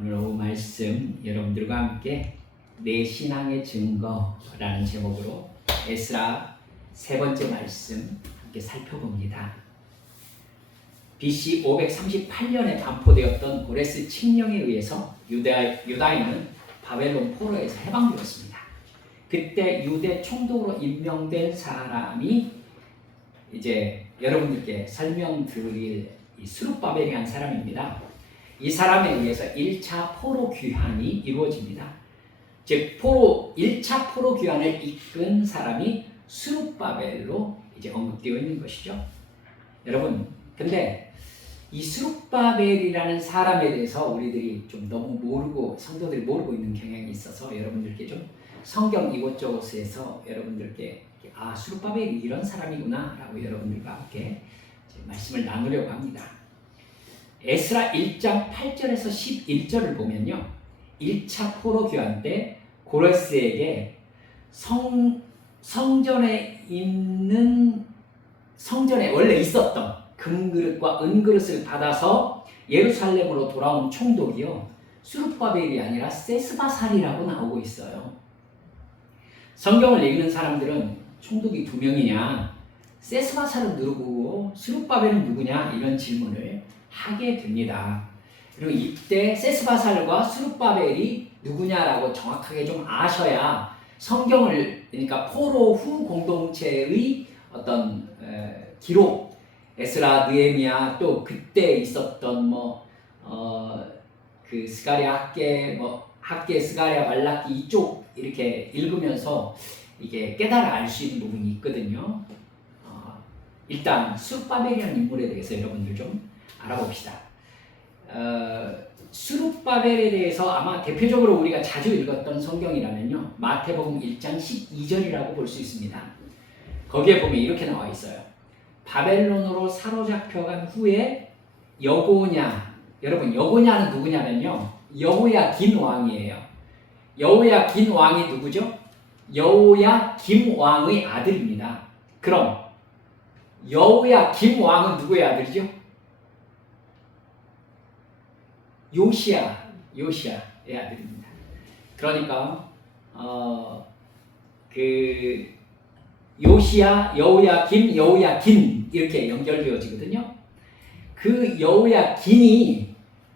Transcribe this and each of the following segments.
오늘 오후 말씀 여러분들과 함께 내 신앙의 증거라는 제목으로 에스라 세 번째 말씀 함께 살펴봅니다. BC 538년에 반포되었던 고레스 칙령에 의해서 유다인은 바벨론 포로에서 해방되었습니다. 그때 유대 총독으로 임명된 사람이 이제 여러분들께 설명드릴 스룹바벨이라는 사람입니다. 이 사람에 의해서 1차 포로 귀환이 이루어집니다. 즉 1차 포로 귀환을 이끈 사람이 스룹바벨로 이제 언급되어 있는 것이죠. 여러분, 근데 이 스룹바벨이라는 사람에 대해서 우리들이 좀 너무 모르고 성도들이 모르고 있는 경향이 있어서 여러분들께 좀 성경 이곳저곳에서 여러분들께 스룹바벨이 이런 사람이구나 라고 여러분들과 함께 말씀을 나누려고 합니다. 에스라 1장 8절에서 11절을 보면요, 1차 포로 귀환 때 고레스에게 성전에 원래 있었던 금그릇과 은그릇을 받아서 예루살렘으로 돌아온 총독이요, 스룹바벨이 아니라 세스바살이라고 나오고 있어요. 성경을 읽는 사람들은 총독이 두 명이냐, 세스바살은 누구고 스룹바벨은 누구냐, 이런 질문을 하게 됩니다. 그리고 이때 세스바살과 스룹바벨이 누구냐라고 정확하게 좀 아셔야 성경을, 그러니까 포로 후 공동체의 어떤 기록, 에스라, 느헤미야, 또 그때 있었던 그 스가랴, 학개, 스가랴, 말라기 이쪽 이렇게 읽으면서 이게 깨달아 알 수 있는 부분이 있거든요. 일단 스룹바벨이라는 인물에 대해서 여러분들 좀 알아봅시다. 스룹바벨에 대해서 아마 대표적으로 우리가 자주 읽었던 성경이라면요, 마태복음 1장 12절이라고 볼 수 있습니다. 거기에 보면 이렇게 나와 있어요. 바벨론으로 사로잡혀간 후에 여고냐, 여러분 여고냐는 누구냐면요, 여호야긴 왕이에요. 여호야긴 왕이 누구죠? 여호야김 왕의 아들입니다. 그럼 여호야김 왕은 누구의 아들이죠? 요시야의 아들입니다. 그러니까 그 요시야, 여호야김, 여호야긴 이렇게 연결되어지거든요. 그 여호야긴이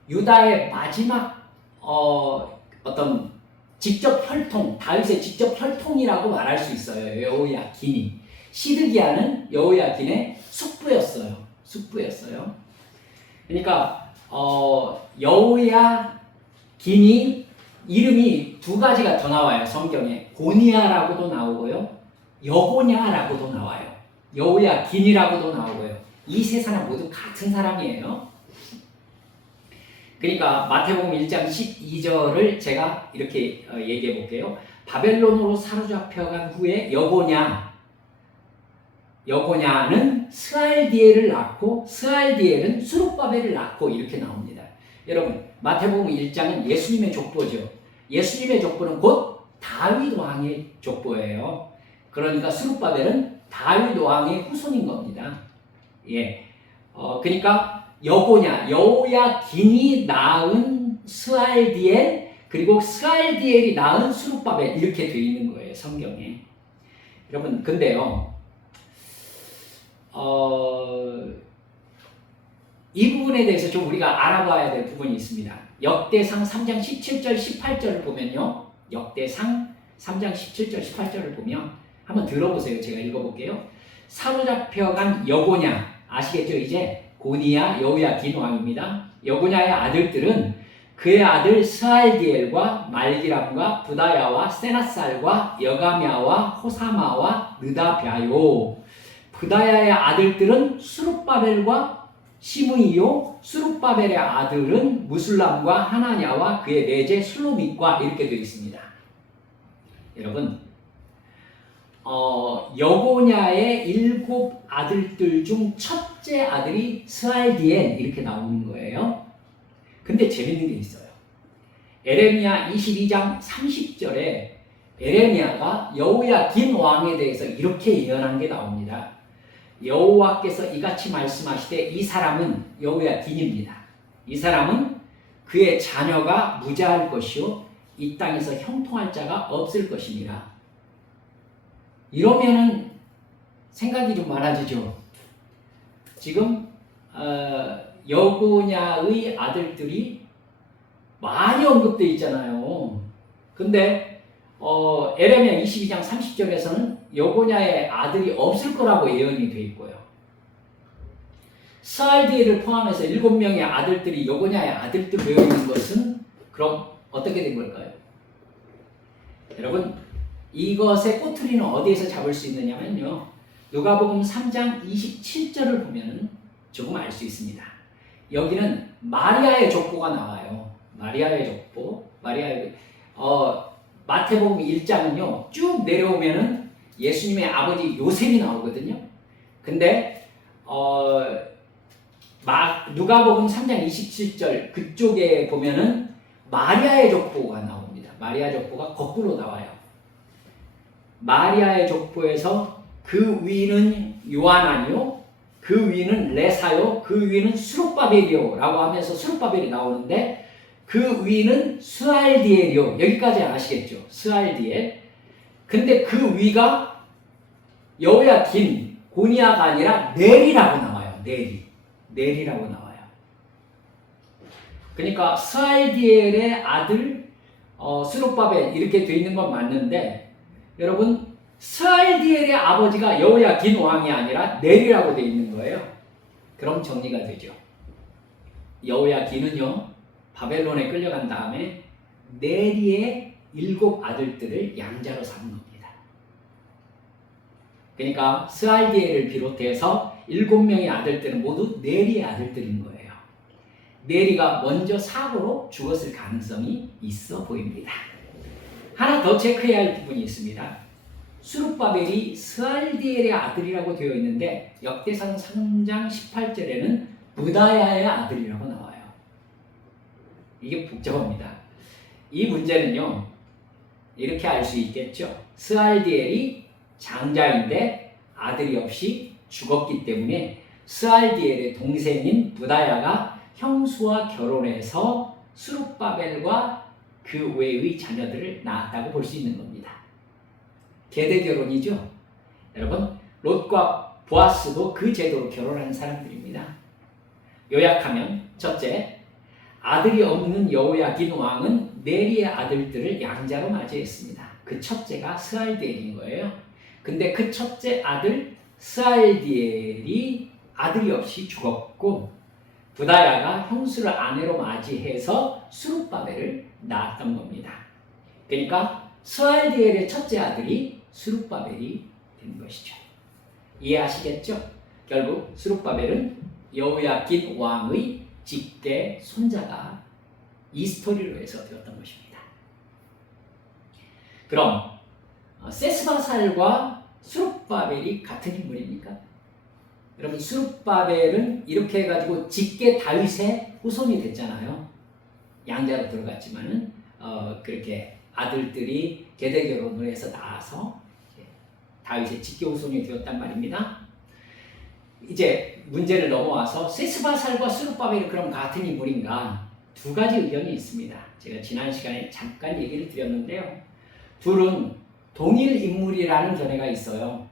유다의 마지막 어떤 직접 혈통, 다윗의 직접 혈통이라고 말할 수 있어요. 여호야긴이. 시드기야는 여호야긴의 숙부였어요. 그러니까 여호야긴이 이름이 두 가지가 더 나와요. 성경에 고니야라고도 나오고요, 여고냐라고도 나와요. 여호야긴이라고도 나오고요. 이 세 사람 모두 같은 사람이에요. 그러니까 마태복음 1장 12절을 제가 이렇게 얘기해 볼게요. 바벨론으로 사로잡혀간 후에 여고냐는 스알디엘을 낳고 스알디엘은 스룹바벨을 낳고 이렇게 나옵니다. 여러분, 마태복음 1장은 예수님의 족보죠. 예수님의 족보는 곧 다윗 왕의 족보예요. 그러니까 스룹바벨은 다윗 왕의 후손인 겁니다. 그러니까 여호야긴이 낳은 스알디엘, 그리고 스알디엘이 낳은 스룹바벨, 이렇게 되어 있는 거예요, 성경에. 여러분, 근데요, 이 부분에 대해서 좀 우리가 알아봐야 될 부분이 있습니다. 역대상 3장 17절, 18절을 보면요, 역대상 3장 17절, 18절을 보면 한번 들어보세요. 제가 읽어볼게요. 사로잡혀간 여고냐, 아시겠죠? 이제 고니야, 여호야긴 왕입니다. 여고냐의 아들들은 그의 아들 스알디엘과 말기람과 부다야와 세나살과 여가мя와 호사마와 느다벼요. 부다야의 아들들은 스룹바벨과 시므이요, 스룹바벨의 아들은 무술람과 하나냐와 그의 내제 슬로밋과 이렇게 되어 있습니다. 여러분, 여고냐의 7 아들들 중 첫째 아들이 스알디엘 이렇게 나오는 거예요. 근데 재밌는 게 있어요. 에레미야 22장 30절에 에레미야가 여호야긴 왕에 대해서 이렇게 예언한 게 나옵니다. 여호와께서 이같이 말씀하시되 이 사람은 여호야긴입니다. 이 사람은 그의 자녀가 무자할 것이요 이 땅에서 형통할 자가 없을 것입니다. 이러면은 생각이 좀 많아지죠. 지금 여고냐의 아들들이 많이 언급되어 있잖아요. 근데 에레미야 22장 30절에서는 여고냐의 아들이 없을 거라고 예언이 되어 있고요. 스알디엘을 포함해서 7명의 아들들이 여고냐의 아들들로 되어 있는 것은 그럼 어떻게 된 걸까요? 여러분, 이것의 꼬투리는 어디에서 잡을 수 있느냐면요. 누가복음 3장 27절을 보면 조금 알 수 있습니다. 여기는 마리아의 족보가 나와요. 마리아의 족보. 마태복음 1장은요. 쭉 내려오면은 예수님의 아버지 요셉이 나오거든요. 근데 누가복음 3장 27절 그쪽에 보면은 마리아의 족보가 나옵니다. 마리아 족보가 거꾸로 나와요. 마리아의 족보에서 그 위는 요하나니요, 그 위는 레사요, 그 위는 수룹바벨이요 라고 하면서 수룹바벨이 나오는데 그 위는 스알디엘이요. 여기까지 아시겠죠? 스알디엘. 근데 그 위가 여호야긴, 고니아가 아니라 넬이라고 나와요. 넬이라고 나와요. 그러니까 스알디엘의 아들 스룹바벨 이렇게 돼 있는 건 맞는데 여러분 스알디엘의 아버지가 여호야긴 왕이 아니라 넬이라고 돼 있는 거예요. 그럼 정리가 되죠. 여호야긴은요 바벨론에 끌려간 다음에 넬이의 7 아들들을 양자로 삼은 겁니다. 그러니까 스알디엘을 비롯해서 7명의 아들들은 모두 넬이의 아들들인 거예요. 넬이가 먼저 사고로 죽었을 가능성이 있어 보입니다. 하나 더 체크해야 할 부분이 있습니다. 수룹바벨이 스알디엘의 아들이라고 되어 있는데 역대상 3장 18절에는 부다야의 아들이라고 나와요. 이게 복잡합니다. 이 문제는요 이렇게 알 수 있겠죠. 스알디엘이 장자인데 아들이 없이 죽었기 때문에 스알디엘의 동생인 부다야가 형수와 결혼해서 수룹바벨과 그 외의 자녀들을 낳았다고 볼 수 있는 겁니다. 계대 결혼이죠. 여러분 롯과 보아스도 그 제도로 결혼하는 사람들입니다. 요약하면 첫째, 아들이 없는 여호야긴 왕은 넬이의 아들들을 양자로 맞이했습니다. 그 첫째가 스알디엘인 거예요. 근데 그 첫째 아들 스알디엘이 아들이 없이 죽었고 부다야가 형수를 아내로 맞이해서 수룹바벨을 낳았던 겁니다. 그러니까 스알디엘의 첫째 아들이 수룹바벨이 된 것이죠. 이해하시겠죠? 결국 수룹바벨은 여호야긴 왕의 직계 손자가 이 스토리로 해서 되었던 것입니다. 그럼 세스바살과 수룹바벨이 같은 인물입니까? 여러분 수룹바벨은 이렇게 해가지고 직계 다윗의 후손이 됐잖아요. 양자로 들어갔지만은 그렇게 아들들이 계대 결혼을 해서 낳아서 다윗의 직계 후손이 되었단 말입니다. 이제 문제를 넘어와서 세스바살과 수룹바벨이 그럼 같은 인물인가? 두 가지 의견이 있습니다. 제가 지난 시간에 잠깐 얘기를 드렸는데요. 둘은 동일 인물이라는 견해가 있어요.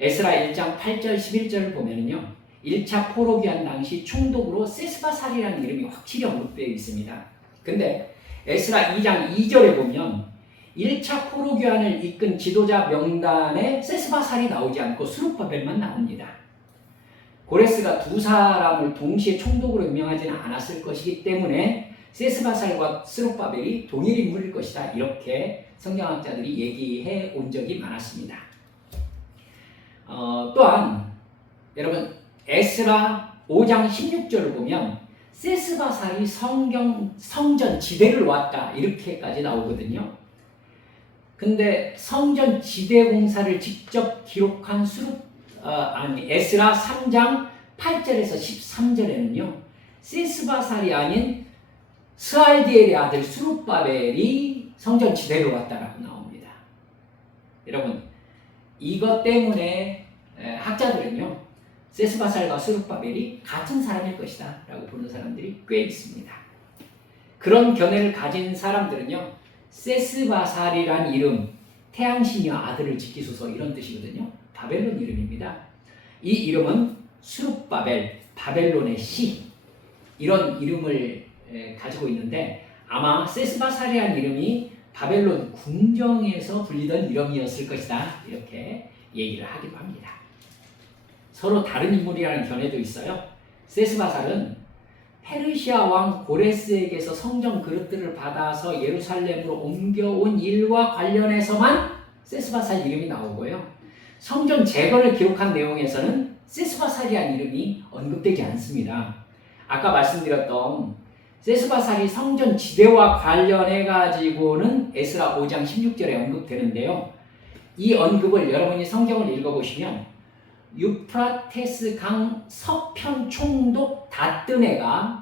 에스라 1장 8절 11절을 보면요. 1차 포로 귀환 당시 총독으로 세스바살이라는 이름이 확실히 언급되어 있습니다. 근데 에스라 2장 2절에 보면 1차 포로 귀환을 이끈 지도자 명단에 세스바살이 나오지 않고 수룹바벨만 나옵니다. 고레스가 두 사람을 동시에 총독으로 임명하지는 않았을 것이기 때문에 세스바살과 스룹바벨이 동일 인물일 것이다. 이렇게 성경학자들이 얘기해 온 적이 많았습니다. 또한 여러분 에스라 5장 16절을 보면 세스바살이 성전 지대를 왔다 이렇게까지 나오거든요. 근데 성전 지대 공사를 직접 기록한 에스라 3장 8절에서 13절에는요. 세스바살이 아닌 스알디엘의 아들 수룹바벨이 성전 지대로 왔다라고 나옵니다. 여러분 이것 때문에 학자들은요. 세스바살과 수룹바벨이 같은 사람일 것이다 라고 보는 사람들이 꽤 있습니다. 그런 견해를 가진 사람들은요, 세스바살이란 이름, 태양신이여 아들을 지키소서 이런 뜻이거든요. 바벨론 이름입니다. 이 이름은 수룹바벨, 바벨론의 시 이런 이름을 가지고 있는데 아마 세스바살이란 이름이 바벨론 궁정에서 불리던 이름이었을 것이다 이렇게 얘기를 하기도 합니다. 서로 다른 인물이라는 견해도 있어요. 세스바살은 페르시아 왕 고레스에게서 성전 그릇들을 받아서 예루살렘으로 옮겨온 일과 관련해서만 세스바살 이름이 나오고요. 성전 제거를 기록한 내용에서는 세스바살이라는 이름이 언급되지 않습니다. 아까 말씀드렸던 세스바살이 성전 지대와 관련해 가지고는 에스라 5장 16절에 언급되는데요. 이 언급을 여러분이 성경을 읽어보시면 유프라테스 강 서편 총독 다뜨네가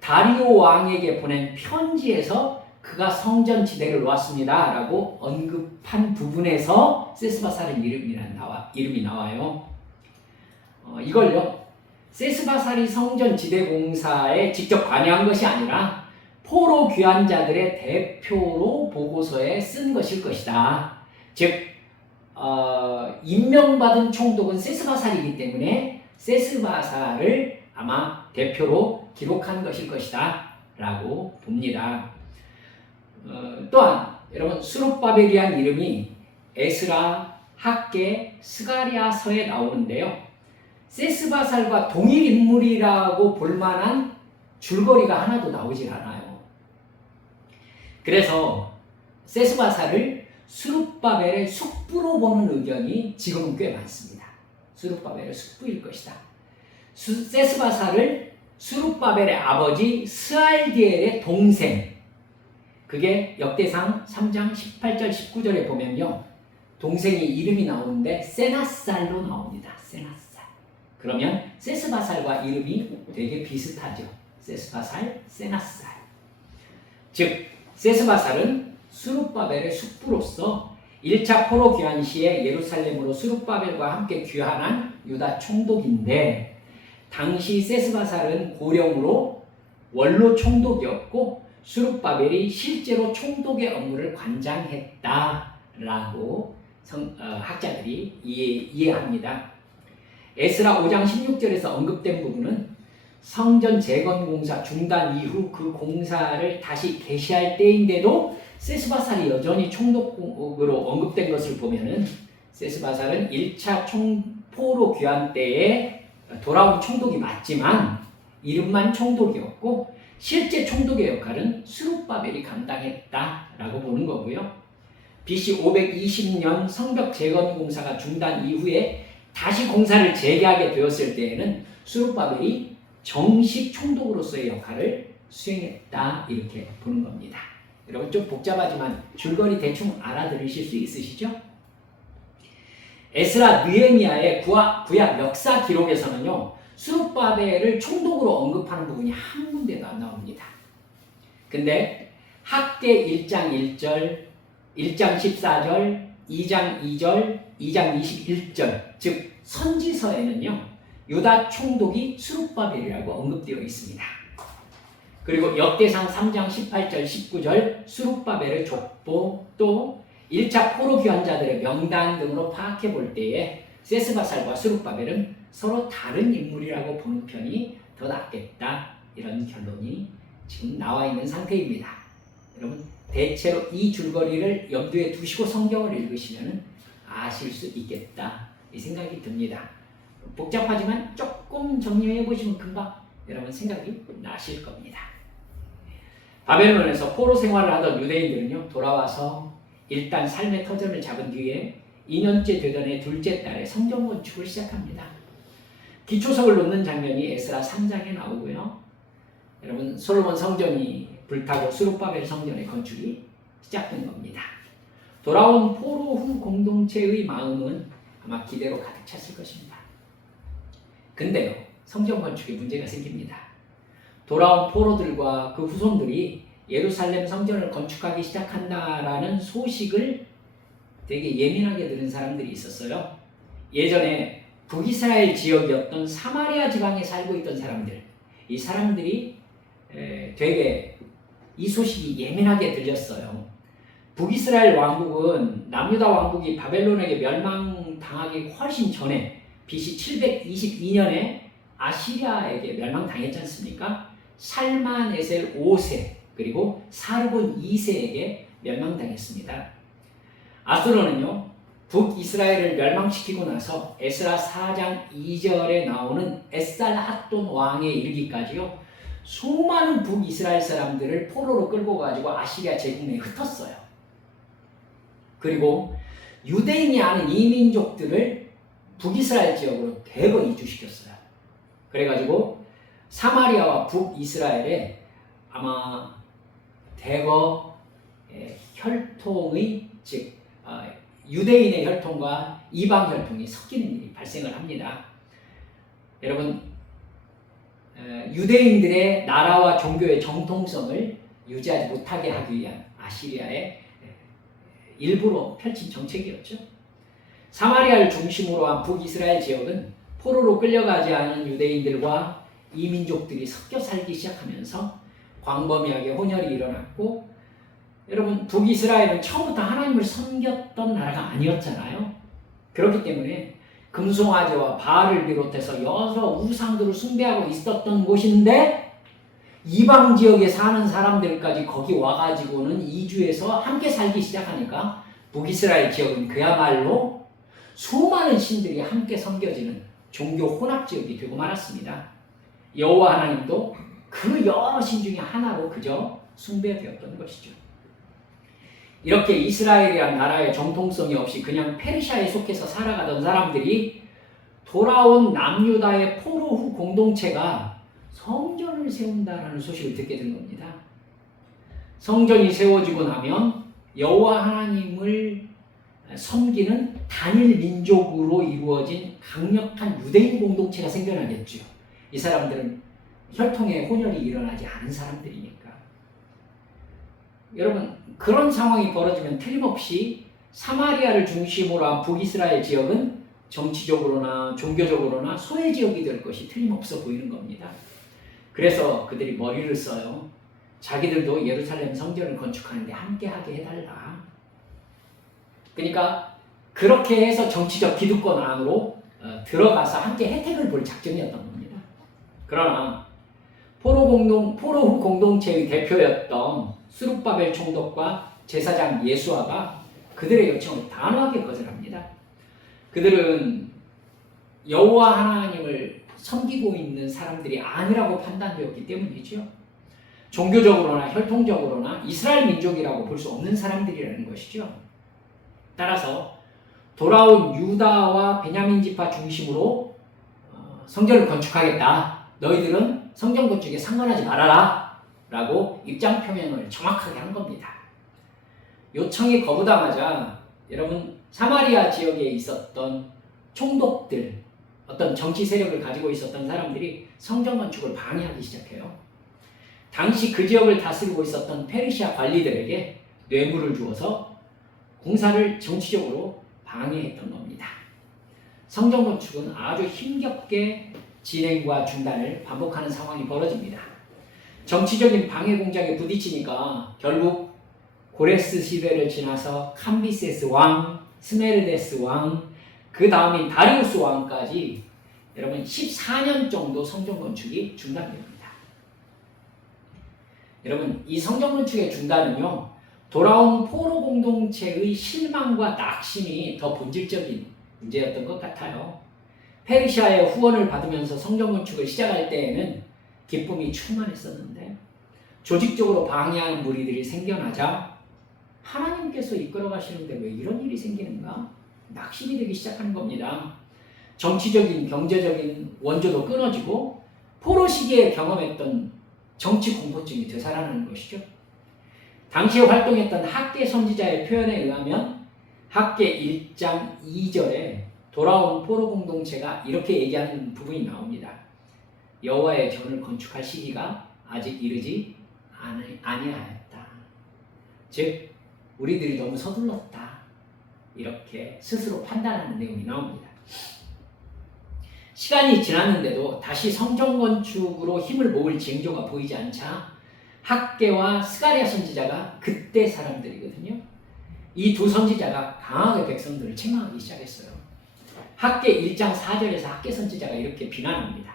다리오 왕에게 보낸 편지에서 그가 성전 지대를 놓았습니다 라고 언급한 부분에서 세스바살의 이름이 나와요. 이걸요, 세스바살이 성전 지대 공사에 직접 관여한 것이 아니라 포로 귀환자들의 대표로 보고서에 쓴 것일 것이다. 즉 임명받은 총독은 세스바살이기 때문에 세스바살을 아마 대표로 기록한 것일 것이다 라고 봅니다. 또한 여러분 수룹바벨이란 이름이 에스라, 학개, 스가랴서에 나오는데요. 세스바살과 동일 인물이라고 볼 만한 줄거리가 하나도 나오질 않아요. 그래서 세스바살을 수룹바벨의 숙부로 보는 의견이 지금은 꽤 많습니다. 수룹바벨의 숙부일 것이다. 세스바살을 수룹바벨의 아버지 스알디엘의 동생, 그게 역대상 3장 18절 19절에 보면요, 동생이 이름이 나오는데 세나살로 나옵니다. 세나살. 그러면 세스바살과 이름이 되게 비슷하죠. 세스바살, 세나살. 즉 세스바살은 수룹바벨의 숙부로서 1차 포로 귀환 시에 예루살렘으로 수룹바벨과 함께 귀환한 유다 총독인데, 당시 세스바살은 고령으로 원로 총독이었고 수룹바벨이 실제로 총독의 업무를 관장했다라고 학자들이 이해합니다. 에스라 5장 16절에서 언급된 부분은 성전 재건 공사 중단 이후 그 공사를 다시 개시할 때인데도 세스바살이 여전히 총독으로 언급된 것을 보면은 세스바살은 1차 포로 귀환 때에 돌아온 총독이 맞지만 이름만 총독이었고 실제 총독의 역할은 수룹바벨이 감당했다라고 보는 거고요. BC 520년 성벽 재건 공사가 중단 이후에 다시 공사를 재개하게 되었을 때에는 수룹바벨이 정식 총독으로서의 역할을 수행했다 이렇게 보는 겁니다. 여러분 좀 복잡하지만 줄거리 대충 알아들으실 수 있으시죠? 에스라 느헤미야의 구약 역사 기록에서는요, 수룹바벨을 총독으로 언급하는 부분이 한 군데도 안 나옵니다. 근데 학개 1장 1절, 1장 14절, 2장 2절, 2장 21절, 즉 선지서에는요, 유다 총독이 수룹바벨이라고 언급되어 있습니다. 그리고 역대상 3장 18절, 19절 수룹바벨의 족보, 또 1차 포로 귀환자들의 명단 등으로 파악해 볼 때에 세스바살과 수룹바벨은 서로 다른 인물이라고 보는 편이 더 낫겠다, 이런 결론이 지금 나와 있는 상태입니다. 여러분 대체로 이 줄거리를 염두에 두시고 성경을 읽으시면 아실 수 있겠다 이 생각이 듭니다. 복잡하지만 조금 정리해 보시면 금방 여러분 생각이 나실 겁니다. 바벨론에서 포로 생활을 하던 유대인들은요, 돌아와서 일단 삶의 터전을 잡은 뒤에 2년째 되던 해 둘째 달에 성전 건축을 시작합니다. 기초석을 놓는 장면이 에스라 3장에 나오고요. 여러분 솔로몬 성전이 불타고 수룹바벨 성전의 건축이 시작된 겁니다. 돌아온 포로 후 공동체의 마음은 아마 기대로 가득 찼을 것입니다. 근데요, 성전 건축에 문제가 생깁니다. 돌아온 포로들과 그 후손들이 예루살렘 성전을 건축하기 시작한다라는 소식을 되게 예민하게 들은 사람들이 있었어요. 예전에 북이스라엘 지역이었던 사마리아 지방에 살고 있던 사람들, 이 사람들이 되게 이 소식이 예민하게 들렸어요. 북이스라엘 왕국은 남유다 왕국이 바벨론에게 멸망당하기 훨씬 전에 BC 722년에 아시리아에게 멸망당했지 않습니까? 살만에셀 5세 그리고 사르곤 2세에게 멸망당했습니다. 아수르는요, 북이스라엘을 멸망시키고 나서 에스라 4장 2절에 나오는 에살핫돈 왕에 이르기까지요, 수많은 북이스라엘 사람들을 포로로 끌고 가지고 아시리아 제국 내에 흩었어요. 그리고 유대인이 아닌 이민족들을 북이스라엘 지역으로 대거 이주시켰어요. 그래가지고 사마리아와 북이스라엘에 아마 대거 혈통의 즉 유대인의 혈통과 이방 혈통이 섞이는 일이 발생을 합니다. 여러분, 유대인들의 나라와 종교의 정통성을 유지하지 못하게 하기 위한 아시리아의 일부러 펼친 정책이었죠. 사마리아를 중심으로 한 북이스라엘 지역은 포로로 끌려가지 않은 유대인들과 이민족들이 섞여 살기 시작하면서 광범위하게 혼혈이 일어났고, 여러분, 북이스라엘은 처음부터 하나님을 섬겼던 나라가 아니었잖아요. 그렇기 때문에 금송아지와 바알을 비롯해서 여러 우상들을 숭배하고 있었던 곳인데, 이방 지역에 사는 사람들까지 거기 와가지고는 이주해서 함께 살기 시작하니까 북이스라엘 지역은 그야말로 수많은 신들이 함께 섬겨지는 종교 혼합 지역이 되고 말았습니다. 여호와 하나님도 그 여러 신 중에 하나로 그저 숭배되었던 것이죠. 이렇게 이스라엘이란 나라의 정통성이 없이 그냥 페르시아에 속해서 살아가던 사람들이 돌아온 남유다의 포로 후 공동체가 성전을 세운다라는 소식을 듣게 된 겁니다. 성전이 세워지고 나면 여호와 하나님을 섬기는 단일 민족으로 이루어진 강력한 유대인 공동체가 생겨나겠죠. 이 사람들은 혈통의 혼혈이 일어나지 않은 사람들이니까. 여러분, 그런 상황이 벌어지면 틀림없이 사마리아를 중심으로 한 북이스라엘 지역은 정치적으로나 종교적으로나 소외 지역이 될 것이 틀림없어 보이는 겁니다. 그래서 그들이 머리를 써요. 자기들도 예루살렘 성전을 건축하는데 함께하게 해달라. 그러니까 그렇게 해서 정치적 기득권 안으로 들어가서 함께 혜택을 볼 작전이었던 겁니다. 그러나 포로 후 공동체의 대표였던 스룹바벨 총독과 제사장 예수아가 그들의 요청을 단호하게 거절합니다. 그들은 여호와 하나님을 섬기고 있는 사람들이 아니라고 판단되었기 때문이죠. 종교적으로나 혈통적으로나 이스라엘 민족이라고 볼 수 없는 사람들이라는 것이죠. 따라서 돌아온 유다와 베냐민 지파 중심으로 성전을 건축하겠다. 너희들은 성전 건축에 상관하지 말아라. 라고 입장 표명을 정확하게 한 겁니다. 요청이 거부당하자 여러분, 사마리아 지역에 있었던 총독들, 어떤 정치 세력을 가지고 있었던 사람들이 성전 건축을 방해하기 시작해요. 당시 그 지역을 다스리고 있었던 페르시아 관리들에게 뇌물을 주어서 공사를 정치적으로 방해했던 겁니다. 성전 건축은 아주 힘겹게 진행과 중단을 반복하는 상황이 벌어집니다. 정치적인 방해 공작에 부딪히니까 결국 고레스 시대를 지나서 캄비세스 왕, 스메르데스 왕, 그 다음인 다리우스 왕까지 여러분 14년 정도 성전 건축이 중단됩니다. 여러분, 이 성전 건축의 중단은요, 돌아온 포로 공동체의 실망과 낙심이 더 본질적인 문제였던 것 같아요. 페르시아의 후원을 받으면서 성전 건축을 시작할 때에는 기쁨이 충만했었는데 조직적으로 방해하는 무리들이 생겨나자 하나님께서 이끌어 가시는데 왜 이런 일이 생기는가? 낙심이 되기 시작하는 겁니다. 정치적인, 경제적인 원조도 끊어지고 포로 시기에 경험했던 정치 공포증이 되살아나는 것이죠. 당시에 활동했던 학계 선지자의 표현에 의하면 학계 1장 2절에 돌아온 포로 공동체가 이렇게 얘기하는 부분이 나옵니다. 여호와의 전을 건축할 시기가 아직 이르지 아니하였다. 즉 우리들이 너무 서둘렀다. 이렇게 스스로 판단하는 내용이 나옵니다. 시간이 지났는데도 다시 성전 건축으로 힘을 모을 징조가 보이지 않자 학개와 스가랴 선지자가 그때 사람들이거든요. 이 두 선지자가 강하게 백성들을 책망하기 시작했어요. 학개 1장 4절에서 학개 선지자가 이렇게 비난합니다.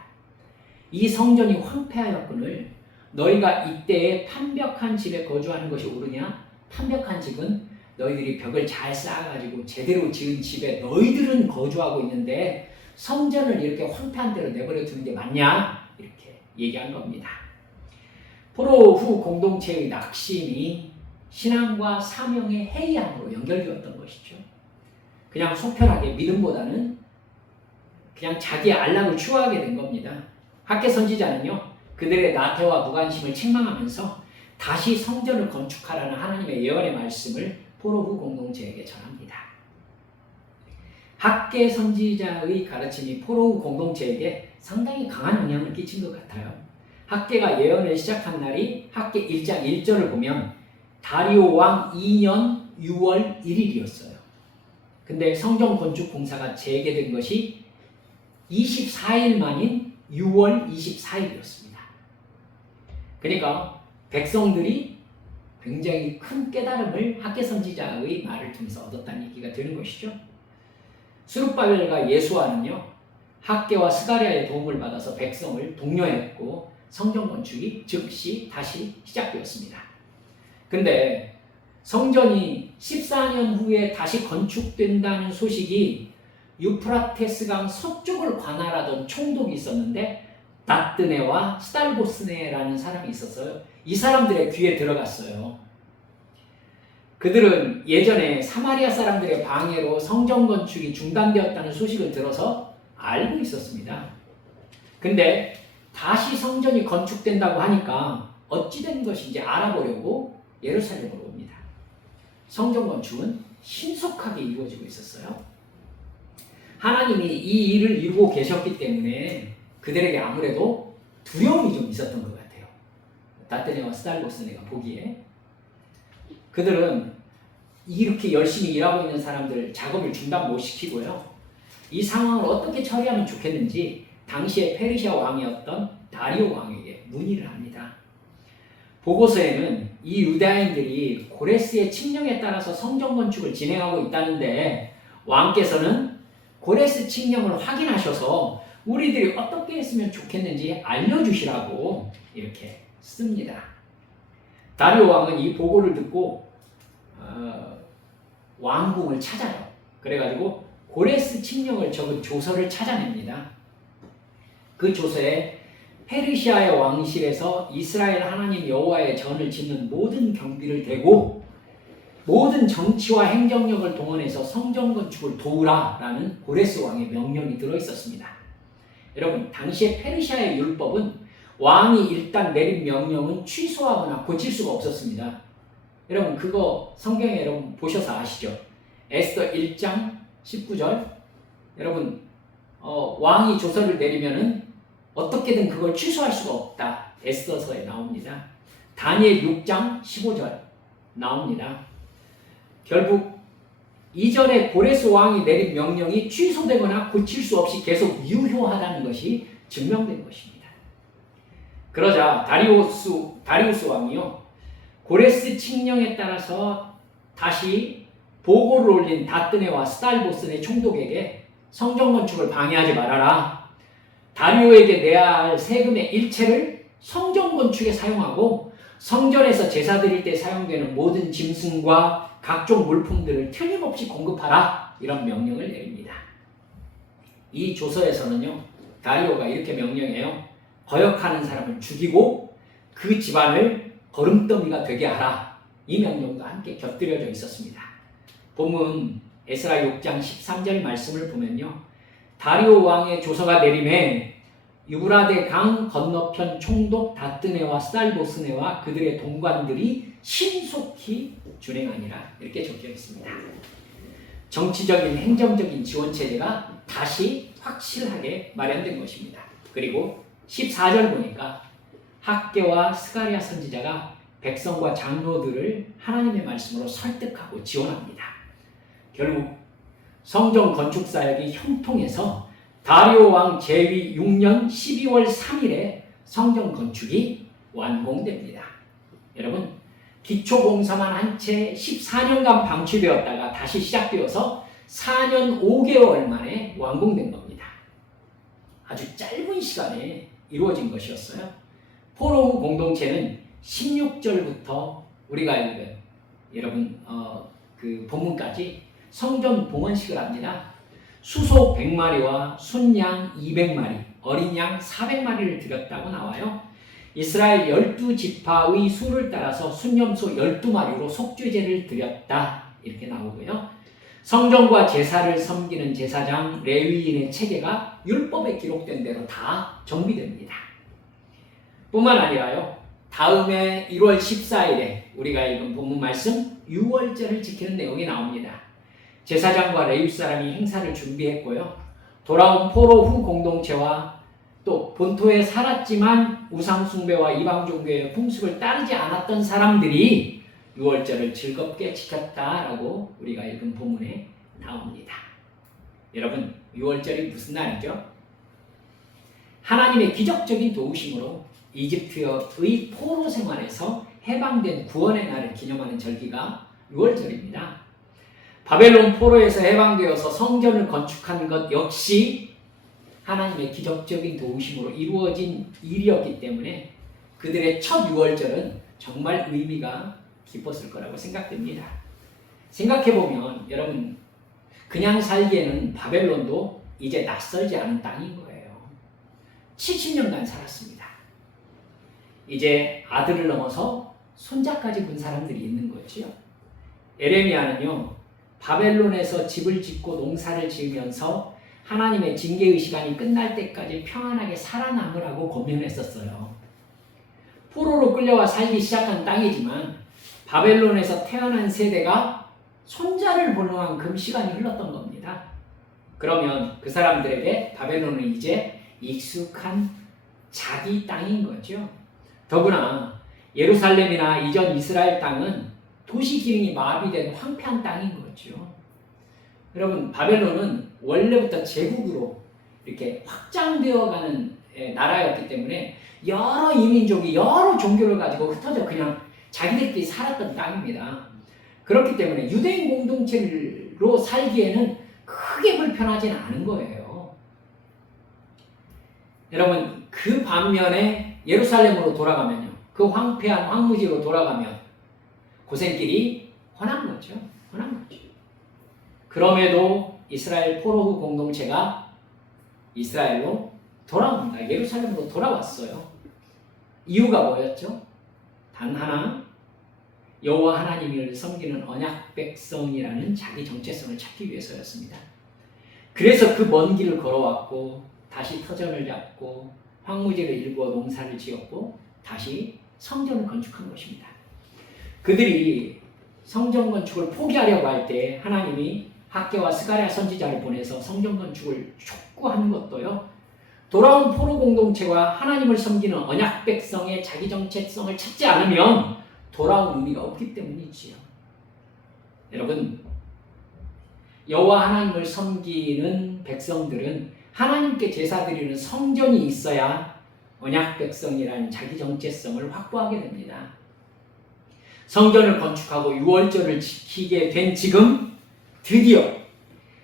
이 성전이 황폐하였거늘 너희가 이때에 판벽한 집에 거주하는 것이 옳으냐? 판벽한 집은 너희들이 벽을 잘 쌓아가지고 제대로 지은 집에 너희들은 거주하고 있는데 성전을 이렇게 황폐한 데로 내버려 두는 게 맞냐? 이렇게 얘기한 겁니다. 포로 후 공동체의 낙심이 신앙과 사명의 해이함으로 연결되었던 것이죠. 그냥 소편하게 믿음보다는 그냥 자기의 안락을 추구하게 된 겁니다. 학개 선지자는요, 그들의 나태와 무관심을 책망하면서 다시 성전을 건축하라는 하나님의 예언의 말씀을 포로 후 공동체에게 전합니다. 학개 선지자의 가르침이 포로 후 공동체에게 상당히 강한 영향을 끼친 것 같아요. 학개가 예언을 시작한 날이 학개 1장 1절을 보면 다리오 왕 2년 6월 1일이었어요. 근데 성전 건축 공사가 재개된 것이 24일 만인 6월 24일이었습니다. 그러니까 백성들이 굉장히 큰 깨달음을 학개 선지자의 말을 통해서 얻었다는 얘기가 되는 것이죠. 스룹바벨과 예수아는요, 학개와 스가랴의 도움을 받아서 백성을 독려했고 성전 건축이 즉시 다시 시작되었습니다. 근데 성전이 14년 후에 다시 건축된다는 소식이 유프라테스강 서쪽을 관할하던 총독이 있었는데 다뜨네와 스달보스네라는 사람이 있었어요. 이 사람들의 귀에 들어갔어요. 그들은 예전에 사마리아 사람들의 방해로 성전 건축이 중단되었다는 소식을 들어서 알고 있었습니다. 근데 다시 성전이 건축된다고 하니까 어찌 된 것인지 알아보려고 예루살렘으로 옵니다. 성전 건축은 신속하게 이루어지고 있었어요. 하나님이 이 일을 이루고 계셨기 때문에 그들에게 아무래도 두려움이 좀 있었던 것 같아요. 다뜨네와 스달보스네가 보기에. 그들은 이렇게 열심히 일하고 있는 사람들 작업을 중단 못 시키고요. 이 상황을 어떻게 처리하면 좋겠는지 당시에 페르시아 왕이었던 다리오 왕에게 문의를 합니다. 보고서에는 이 유다인들이 고레스의 칙령에 따라서 성전 건축을 진행하고 있다는데 왕께서는 고레스 칙령을 확인하셔서 우리들이 어떻게 했으면 좋겠는지 알려주시라고 이렇게 씁니다. 다리오 왕은 이 보고를 듣고 왕궁을 찾아요. 그래가지고 고레스 칙령을 적은 조서를 찾아냅니다. 그 조서에 페르시아의 왕실에서 이스라엘 하나님 여호와의 전을 짓는 모든 경비를 대고 모든 정치와 행정력을 동원해서 성전 건축을 도우라라는 고레스 왕의 명령이 들어있었습니다. 여러분, 당시에 페르시아의 율법은 왕이 일단 내린 명령은 취소하거나 고칠 수가 없었습니다. 여러분, 그거 성경에 여러분 보셔서 아시죠? 에스더 1장 19절. 여러분, 왕이 조서를 내리면은 어떻게든 그걸 취소할 수가 없다. 에스더서에 나옵니다. 다니엘 6장 15절 나옵니다. 결국 이전에 고레스 왕이 내린 명령이 취소되거나 고칠 수 없이 계속 유효하다는 것이 증명된 것입니다. 그러자 다리우스 왕이요, 고레스 칙령에 따라서 다시 보고를 올린 다뜨네와 스달보스네 총독에게 성전 건축을 방해하지 말아라. 다리오에게 내야 할 세금의 일체를 성전 건축에 사용하고 성전에서 제사 드릴 때 사용되는 모든 짐승과 각종 물품들을 틀림없이 공급하라. 이런 명령을 내립니다. 이 조서에서는요, 다리오가 이렇게 명령해요. 거역하는 사람을 죽이고 그 집안을 거름더미가 되게 하라. 이 명령도 함께 곁들여져 있었습니다. 본문 에스라 6장 13절 말씀을 보면요, 다리오 왕의 조서가 내림에 유브라데 강 건너편 총독 다뜨네와 스달보스네와 그들의 동관들이 신속히 준행하니라. 이렇게 적혀 있습니다. 정치적인 행정적인 지원 체제가 다시 확실하게 마련된 것입니다. 그리고 14절 보니까 학개와 스가랴 선지자가 백성과 장로들을 하나님의 말씀으로 설득하고 지원합니다. 결국 성전 건축 사역이 형통해서 다리오 왕 제위 6년 12월 3일에 성전 건축이 완공됩니다. 여러분, 기초공사만 한 채 14년간 방치되었다가 다시 시작되어서 4년 5개월 만에 완공된 겁니다. 아주 짧은 시간에 이루어진 것이었어요. 포로 후 공동체는 16절부터 우리가 읽은 여러분 그 본문까지 성전 봉헌식을 합니다. 수소 100마리와 순양 200마리, 어린 양 400마리를 드렸다고 나와요. 이스라엘 12지파의 수를 따라서 순염소 12마리로 속죄제를 드렸다 이렇게 나오고요. 성전과 제사를 섬기는 제사장 레위인의 체계가 율법에 기록된 대로 다 정비됩니다. 뿐만 아니라요, 다음에 1월 14일에 우리가 읽은 본문 말씀 유월절을 지키는 내용이 나옵니다. 제사장과 레위 사람이 행사를 준비했고요. 돌아온 포로 후 공동체와 또 본토에 살았지만 우상 숭배와 이방 종교의 풍습을 따르지 않았던 사람들이 유월절을 즐겁게 지켰다라고 우리가 읽은 본문에 나옵니다. 여러분, 유월절이 무슨 날이죠? 하나님의 기적적인 도우심으로 이집트의 포로 생활에서 해방된 구원의 날을 기념하는 절기가 유월절입니다. 바벨론 포로에서 해방되어서 성전을 건축한 것 역시 하나님의 기적적인 도우심으로 이루어진 일이었기 때문에 그들의 첫 유월절은 정말 의미가 깊었을 거라고 생각됩니다. 생각해보면 여러분, 그냥 살기에는 바벨론도 이제 낯설지 않은 땅인 거예요. 70년간 살았습니다. 이제 아들을 넘어서 손자까지 본 사람들이 있는 거죠. 에레미야는요, 바벨론에서 집을 짓고 농사를 지으면서 하나님의 징계의 시간이 끝날 때까지 평안하게 살아남으라고 권면했었어요. 포로로 끌려와 살기 시작한 땅이지만 바벨론에서 태어난 세대가 손자를 볼 만큼 시간이 흘렀던 겁니다. 그러면 그 사람들에게 바벨론은 이제 익숙한 자기 땅인 거죠. 더구나 예루살렘이나 이전 이스라엘 땅은 도시 기능이 마비된 황폐한 땅인 거죠. 여러분, 바벨론은 원래부터 제국으로 이렇게 확장되어가는 나라였기 때문에 여러 이민족이 여러 종교를 가지고 흩어져 그냥 자기들끼리 살았던 땅입니다. 그렇기 때문에 유대인 공동체로 살기에는 크게 불편하지는 않은 거예요. 여러분, 그 반면에 예루살렘으로 돌아가면요, 그 황폐한 황무지로 돌아가면 고생길이 훤한 거죠. 훤한 거죠. 그럼에도 이스라엘 포로 후 공동체가 이스라엘로 돌아옵니다. 예루살렘으로 돌아왔어요. 이유가 뭐였죠? 단 하나, 여호와 하나님을 섬기는 언약 백성이라는 자기 정체성을 찾기 위해서였습니다. 그래서 그 먼 길을 걸어왔고 다시 터전을 잡고 황무지를 일구어 농사를 지었고 다시 성전을 건축한 것입니다. 그들이 성전 건축을 포기하려고 할 때 하나님이 학개와 스가랴 선지자를 보내서 성전 건축을 촉구하는 것도요, 돌아온 포로 공동체와 하나님을 섬기는 언약 백성의 자기 정체성을 찾지 않으면 돌아온 의미가 없기 때문이지요. 여러분, 여호와 하나님을 섬기는 백성들은 하나님께 제사 드리는 성전이 있어야 언약 백성이라는 자기 정체성을 확보하게 됩니다. 성전을 건축하고 유월절을 지키게 된 지금 드디어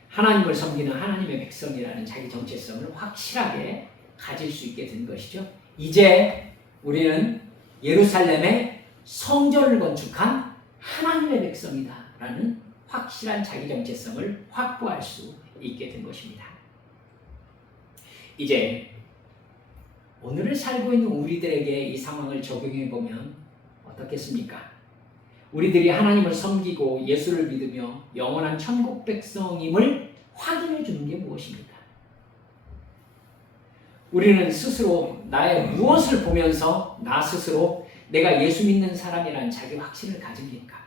하나님을 섬기는 하나님의 백성이라는 자기 정체성을 확실하게 가질 수 있게 된 것이죠. 이제 우리는 예루살렘에 성전을 건축한 하나님의 백성이다라는 확실한 자기 정체성을 확보할 수 있게 된 것입니다. 이제 오늘을 살고 있는 우리들에게 이 상황을 적용해 보면 어떻겠습니까? 우리들이 하나님을 섬기고 예수를 믿으며 영원한 천국 백성임을 확인해 주는 게 무엇입니까? 우리는 스스로 나의 무엇을 보면서 나 스스로 내가 예수 믿는 사람이라는 자기 확신을 가집니까?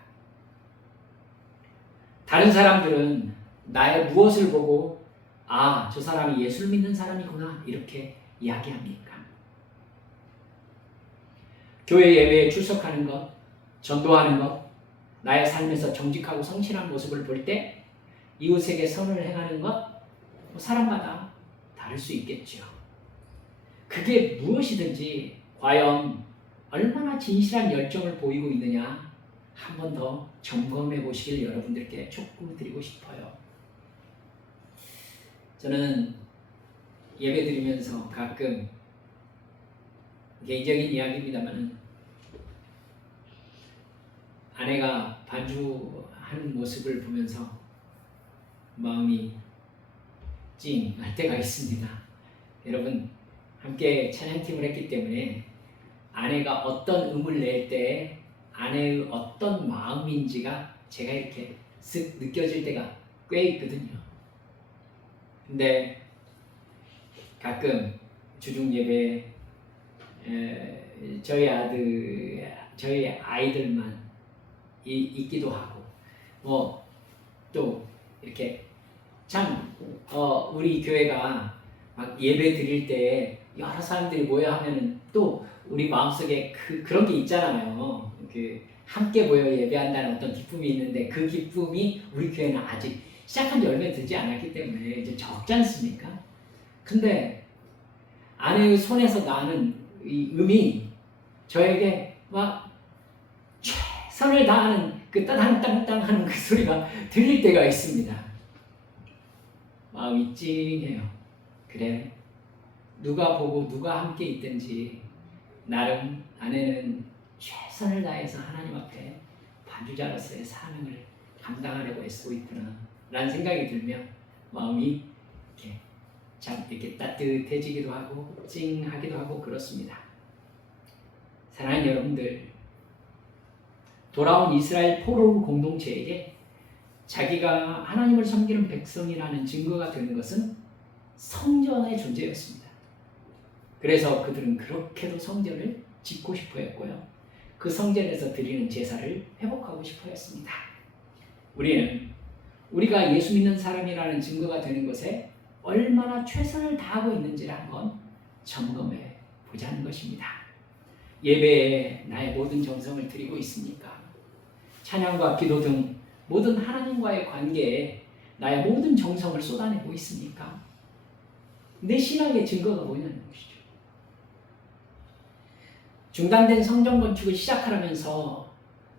다른 사람들은 나의 무엇을 보고 아, 저 사람이 예수를 믿는 사람이구나 이렇게 이야기합니까? 교회 예배에 출석하는 것, 전도하는 것, 나의 삶에서 정직하고 성실한 모습을 볼 때 이웃에게 선을 행하는 것, 사람마다 다를 수 있겠죠. 그게 무엇이든지 과연 얼마나 진실한 열정을 보이고 있느냐 한 번 더 점검해 보시길 여러분들께 촉구드리고 싶어요. 저는 예배 드리면서 가끔 개인적인 이야기입니다만 아내가 반주하는 모습을 보면서 마음이 찡할 때가 있습니다. 여러분 함께 찬양팀을 했기 때문에 아내가 어떤 음을 낼 때 아내의 어떤 마음인지가 제가 이렇게 쓱 느껴질 때가 꽤 있거든요. 근데 가끔 주중 예배에 저희 아이들만 있기도 하고 또 이렇게 참 우리 교회가 막 예배 드릴 때 여러 사람들이 모여 하면은 또 우리 마음속에 그런 게 있잖아요. 함께 모여 예배한다는 어떤 기쁨이 있는데 그 기쁨이 우리 교회는 아직 시작한 지 얼마 되지 않았기 때문에 이제 적지 않습니까? 근데 아내의 손에서 나는 이 음이 저에게 막 최선을 다하는 그 따당땅땅 하는 그 소리가 들릴 때가 있습니다. 마음이 찡해요. 그래, 누가 보고 누가 함께 있든지 나름 아내는 최선을 다해서 하나님 앞에 반주자로서의 사명을 감당하려고 애쓰고 있구나 라는 생각이 들면 마음이 이렇게 따뜻해지기도 하고 찡하기도 하고 그렇습니다. 사랑하는 여러분들, 돌아온 이스라엘 포로우 공동체에게 자기가 하나님을 섬기는 백성이라는 증거가 되는 것은 성전의 존재였습니다. 그래서 그들은 그렇게도 성전을 짓고 싶어 했고요. 그 성전에서 드리는 제사를 회복하고 싶어 했습니다. 우리는 우리가 예수 믿는 사람이라는 증거가 되는 것에 얼마나 최선을 다하고 있는지를 한번 점검해 보자는 것입니다. 예배에 나의 모든 정성을 드리고 있습니까? 찬양과 기도 등 모든 하나님과의 관계에 나의 모든 정성을 쏟아내고 있습니까? 내 신앙의 증거가 뭐냐는 것이죠. 중단된 성전 건축을 시작하면서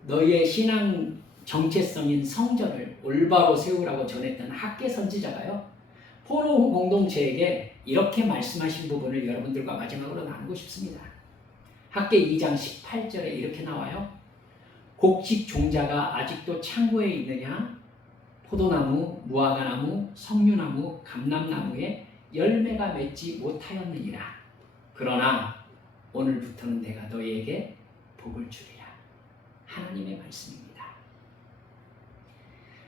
너희의 신앙 정체성인 성전을 올바로 세우라고 전했던 학계 선지자가요, 포로우 공동체에게 이렇게 말씀하신 부분을 여러분들과 마지막으로 나누고 싶습니다. 학계 2장 18절에 이렇게 나와요. 곡식 종자가 아직도 창고에 있느냐? 포도나무, 무화과나무, 석류나무, 감람나무에 열매가 맺지 못하였느니라. 그러나 오늘부터는 내가 너희에게 복을 주리라. 하나님의 말씀입니다.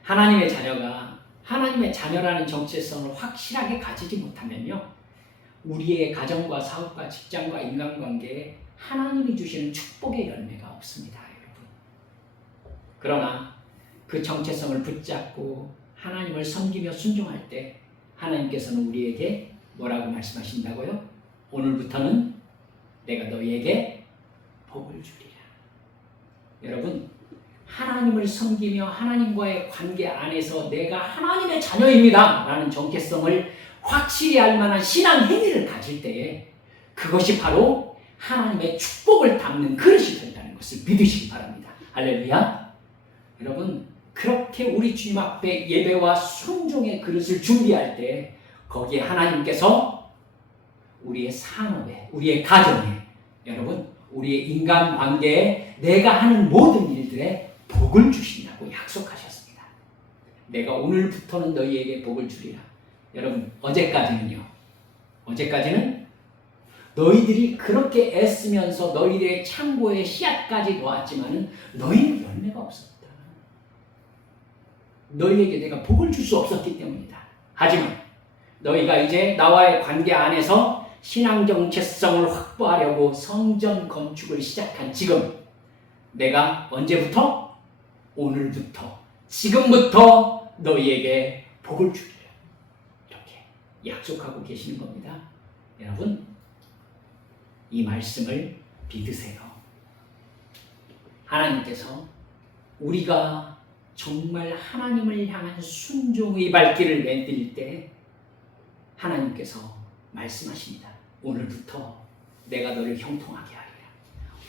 하나님의 자녀가 하나님의 자녀라는 정체성을 확실하게 가지지 못하면요, 우리의 가정과 사업과 직장과 인간관계에 하나님이 주시는 축복의 열매가 없습니다, 여러분. 그러나 그 정체성을 붙잡고 하나님을 섬기며 순종할 때 하나님께서는 우리에게 뭐라고 말씀하신다고요? 오늘부터는 내가 너희에게 복을 주리라. 여러분, 하나님을 섬기며 하나님과의 관계 안에서 내가 하나님의 자녀입니다 라는 정체성을 확실히 알 만한 신앙 행위를 가질 때에 그것이 바로 하나님의 축복을 담는 그릇이 된다는 것을 믿으시기 바랍니다. 할렐루야. 여러분, 그렇게 우리 주님 앞에 예배와 순종의 그릇을 준비할 때 거기에 하나님께서 우리의 산업에, 우리의 가정에, 여러분, 우리의 인간관계에 내가 하는 모든 일들에 복을 주신다고 약속하셨습니다. 내가 오늘부터는 너희에게 복을 주리라. 여러분, 어제까지는 너희들이 그렇게 애쓰면서 너희들의 창고에 씨앗까지 놓았지만은 너희는 열매가 없었다. 너희에게 내가 복을 줄 수 없었기 때문이다. 하지만 너희가 이제 나와의 관계 안에서 신앙 정체성을 확보하려고 성전 건축을 시작한 지금, 내가 언제부터? 오늘부터, 지금부터 너희에게 복을 주리라. 이렇게 약속하고 계시는 겁니다. 여러분, 이 말씀을 믿으세요. 하나님께서 우리가 정말 하나님을 향한 순종의 발길을 내딜 때 하나님께서 말씀하십니다. 오늘부터 내가 너를 형통하게 하리라.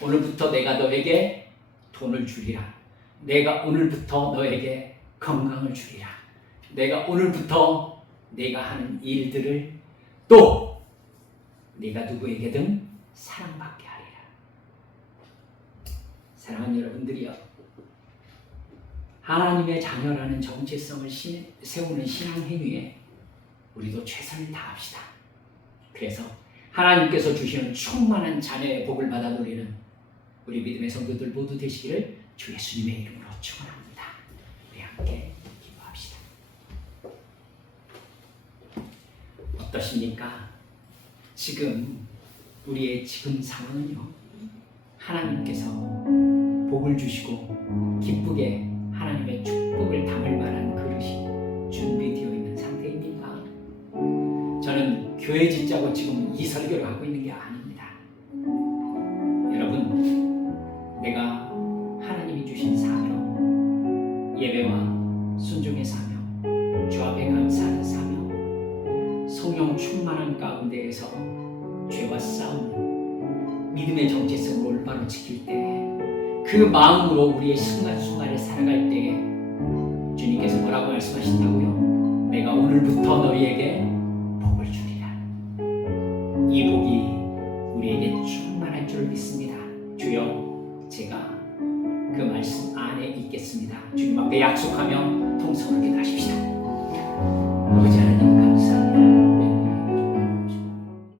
오늘부터 내가 너에게 돈을 주리라. 내가 오늘부터 너에게 건강을 주리라. 내가 오늘부터 내가 하는 일들을 또 네가 누구에게든 사랑받게 하리라. 사랑하는 여러분들이여, 하나님의 자녀라는 정체성을 세우는 신앙 행위에 우리도 최선을 다합시다. 그래서 하나님께서 주시는 충만한 자녀의 복을 받아 누리는 우리 믿음의 성도들 모두 되시기를 주 예수님의 이름으로 축원합니다. 우리 함께 기도합시다. 어떠십니까? 지금 우리의 지금 상황은요, 하나님께서 복을 주시고 기쁘게 하나님의 축복을 담을 만한 그릇이 준비되어 있는 상태입니까? 저는 교회 짓자고 지금 이 설교를 하고 있는 게 아닙니다. 여러분, 내가 하나님이 주신 사명, 예배와 순종의 사명, 주 앞에 감사하는 사명, 성령 충만한 가운데에서 죄와 싸우는 믿음의 정체성을 올바로 지킬 때, 그 마음으로 우리의 순간순간을 살아갈 때에 주님께서 뭐라고 말씀하신다고요? 내가 오늘부터 너희에게 복을 주리라. 이 복이 우리에게 충만할 줄 믿습니다. 주여, 제가 그 말씀 안에 있겠습니다. 주님 앞에 약속하며 통성을 기도하십시다. 아버지 하나님,